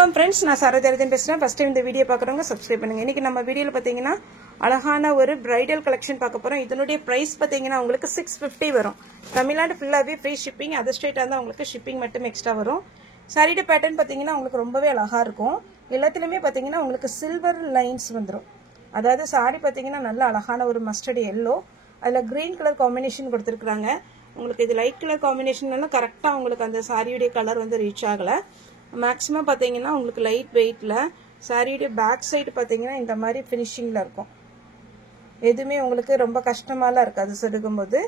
வணக்கம் ஃப்ரெண்ட்ஸ், நான் சரோஜாரதன் பேசுகிறேன். ஃபஸ்ட் டைம் இந்த வீடியோ பார்க்குறவங்க சப்ஸ்கிரைப் பண்ணுங்கள். இன்றைக்கி நம்ம வீடியோவில் பார்த்தீங்கன்னா அழகான ஒரு பிரைடல் கலெக்ஷன் பார்க்க போகிறோம். இதனுடைய ப்ரைஸ் பார்த்தீங்கன்னா உங்களுக்கு 650 வரும். தமிழ்நாடு ஃபுல்லாகவே ஃப்ரீ ஷிப்பிங். அதர் ஸ்டேட்டாக இருந்தால் உங்களுக்கு ஷிப்பிங் மட்டும் எக்ஸ்ட்ரா வரும். சாரியோட பேட்டர்ன் பார்த்தீங்கன்னா உங்களுக்கு ரொம்பவே அழகாக இருக்கும். எல்லாத்துலேயுமே பார்த்தீங்கன்னா உங்களுக்கு சில்வர் லைன்ஸ் வந்துடும். அதாவது சாரி பார்த்தீங்கன்னா நல்ல அழகான ஒரு மஸ்டர்ட் எல்லோ, அதில் க்ரீன் கலர் காம்பினேஷன் கொடுத்துருக்குறாங்க. உங்களுக்கு இது லைட் கலர் காம்பினேஷன்லாம் கரெக்டாக உங்களுக்கு அந்த சாரியுடைய கலர் வந்து ரீச் ஆகலை. மேக்ஸிமம் பார்த்தீங்கன்னா உங்களுக்கு லைட் வெயிட்டில் சாரியுடைய பேக் சைடு பார்த்தீங்கன்னா இந்த மாதிரி ஃபினிஷிங்கில் இருக்கும். எதுவுமே உங்களுக்கு ரொம்ப கஷ்டமாலாம் இருக்காது சொருகும்போது.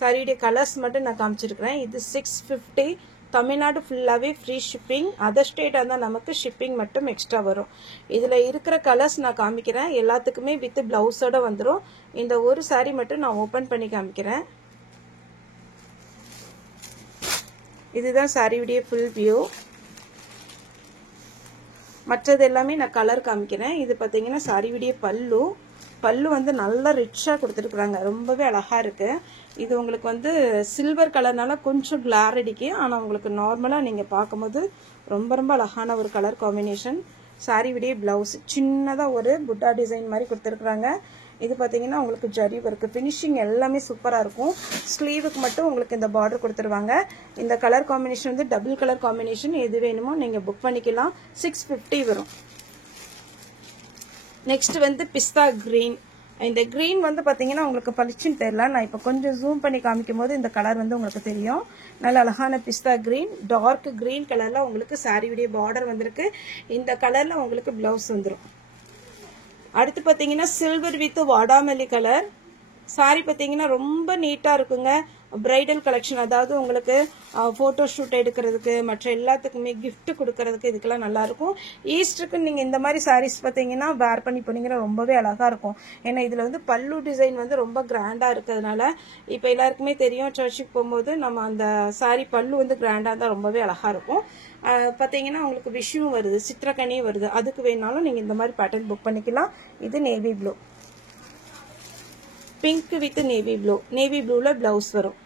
சாரியுடைய கலர்ஸ் மட்டும் நான் காமிச்சிருக்கிறேன். இது 650. தமிழ்நாடு ஃபுல்லாகவே ஃப்ரீ ஷிப்பிங். அதர் ஸ்டேட்டாக இருந்தால் நமக்கு ஷிப்பிங் மட்டும் எக்ஸ்ட்ரா வரும். இதில் இருக்கிற கலர்ஸ் நான் காமிக்கிறேன். எல்லாத்துக்குமே வித் ப்ளவுஸோடு வந்துடும். இந்த ஒரு சாரி மட்டும் நான் ஓப்பன் பண்ணி காமிக்கிறேன். இதுதான் சாரியுடைய ஃபுல் வியூ. மற்றது எல்லாமே நான் கலர் காமிக்கிறேன். இது பார்த்தீங்கன்னா சாரியுடைய பல்லு வந்து நல்லா ரிச்சாக கொடுத்துருக்குறாங்க. ரொம்பவே அழகாக இருக்குது. இது உங்களுக்கு வந்து சில்வர் கலர்னால கொஞ்சம் கிளார் அடிக்கும். ஆனால் உங்களுக்கு நார்மலாக நீங்கள் பார்க்கும்போது ரொம்ப ரொம்ப அழகான ஒரு கலர் காம்பினேஷன். சாரியுடைய ப்ளவுஸ் சின்னதாக ஒரு புட்டா டிசைன் மாதிரி கொடுத்துருக்குறாங்க. இது பார்த்தீங்கன்னா உங்களுக்கு ஜரி ஒர்க்கு ஃபினிஷிங் எல்லாமே சூப்பராக இருக்கும். ஸ்லீவுக்கு மட்டும் உங்களுக்கு இந்த பார்டர் கொடுத்துருவாங்க. இந்த கலர் காம்பினேஷன் வந்து டபுள் கலர் காம்பினேஷன். எது வேணுமோ நீங்கள் புக் பண்ணிக்கலாம். 650 வரும். நெக்ஸ்ட் வந்து பிஸ்தா கிரீன். இந்த கிரீன் வந்து பார்த்தீங்கன்னா உங்களுக்கு பளிச்சுன்னு தெரியல. நான் இப்போ கொஞ்சம் ஜூம் பண்ணி காமிக்கும் போது இந்த கலர் வந்து உங்களுக்கு தெரியும். நல்ல அழகான பிஸ்தா கிரீன், டார்க் கிரீன் கலரில் உங்களுக்கு சாரியுடைய பார்டர் வந்திருக்கு. இந்த கலரில் உங்களுக்கு ப்ளவுஸ் வந்துடும். அடுத்து பார்த்தீங்கன்னா சில்வர் வித் வாடாமல்லி கலர் சாரி பார்த்தீங்கன்னா ரொம்ப நீட்டாக இருக்குங்க. பிரைடல் கலெக்ஷன், அதாவது உங்களுக்கு ஃபோட்டோ ஷூட் எடுக்கிறதுக்கு மற்ற எல்லாத்துக்குமே கிஃப்ட் கொடுக்கறதுக்கு இதுக்கெல்லாம் நல்லாயிருக்கும். ஈஸ்டருக்கு நீங்கள் இந்த மாதிரி சாரீஸ் பார்த்தீங்கன்னா வேர் பண்ணி போனீங்கன்னா ரொம்பவே அழகாக இருக்கும். ஏன்னா இதில் வந்து பல்லு டிசைன் வந்து ரொம்ப கிராண்டாக இருக்கிறதுனால இப்போ எல்லாருக்குமே தெரியும், சர்ச்சுக்கு போகும்போது நம்ம அந்த சாரி பல்லு வந்து கிராண்டாக இருந்தால் ரொம்பவே அழகாக இருக்கும். பார்த்தீங்கன்னா உங்களுக்கு விஷயம் வருது, சித்திரக்கனியும் வருது. அதுக்கு வேணாலும் நீங்கள் இந்த மாதிரி பேட்டர்ன் புக் பண்ணிக்கலாம். இது navy blue, pink with navy blue. Navy ப்ளூவில் ப்ளவுஸ் வரும்.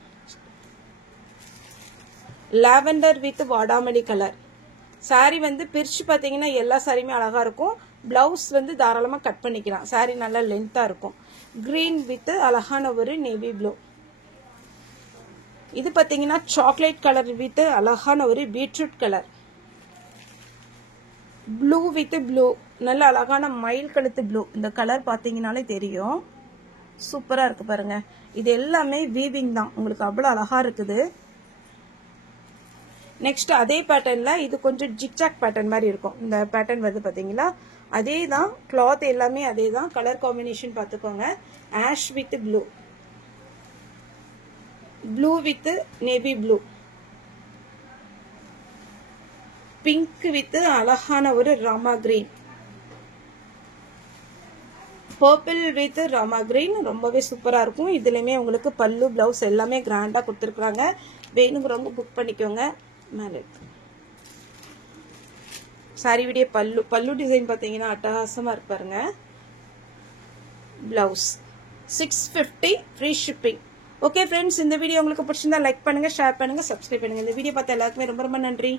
லாவெண்டர் வித் வாடாமல்லி கலர் சாரி வந்து பிரித்து பார்த்தீங்கன்னா எல்லா சாரியுமே அழகாக இருக்கும். ப்ளவுஸ் வந்து தாராளமாக கட் பண்ணிக்கலாம். சாரி நல்லா லென்த்தாக இருக்கும். க்ரீன் வித் அழகான ஒரு நேவி ப்ளூ. இது பார்த்தீங்கன்னா சாக்லேட் கலர் வித் அழகான ஒரு beetroot colour. Blue with blue, நல்ல அழகான மயில் கழுத்து ப்ளூ. இந்த கலர் பார்த்தீங்கன்னாலே தெரியும், சூப்பராக இருக்குது பாருங்க. இது எல்லாமே வீவிங் தான், உங்களுக்கு அவ்வளோ அழகாக இருக்குது. நெக்ஸ்ட் அதே பேட்டர்னில் இது கொஞ்சம் ஜிக்ஜாக் பேட்டர்ன் மாதிரி இருக்கும். இந்த பேட்டர்ன் வந்து பார்த்தீங்களா அதே தான், கிளாத் எல்லாமே அதே தான். கலர் காம்பினேஷன் பார்த்துக்கோங்க. Ash with blue, blue with navy blue, pink with அழகான ஒரு Rama green, purple with Rama green. ரொம்பவே சூப்பராக இருக்கும். இதுலையுமே உங்களுக்கு பல்லு ப்ளவுஸ் எல்லாமே கிராண்டாக கொடுத்துருக்குறாங்க. வேணுங்கிறவங்க புக் பண்ணிக்கோங்க. மேலே சாரி விடிய பல்லு டிசைன் பார்த்தீங்கன்னா அட்டகாசமாக இருப்பாருங்க. Blouse 650 free shipping. Okay friends, இந்த வீடியோ உங்களுக்கு பிடிச்சிருந்தா லைக் பண்ணுங்கள், ஷேர் பண்ணுங்கள், சப்ஸ்கிரைப் பண்ணுங்கள். இந்த வீடியோ பார்த்த எல்லாருக்குமே ரொம்ப ரொம்ப நன்றி.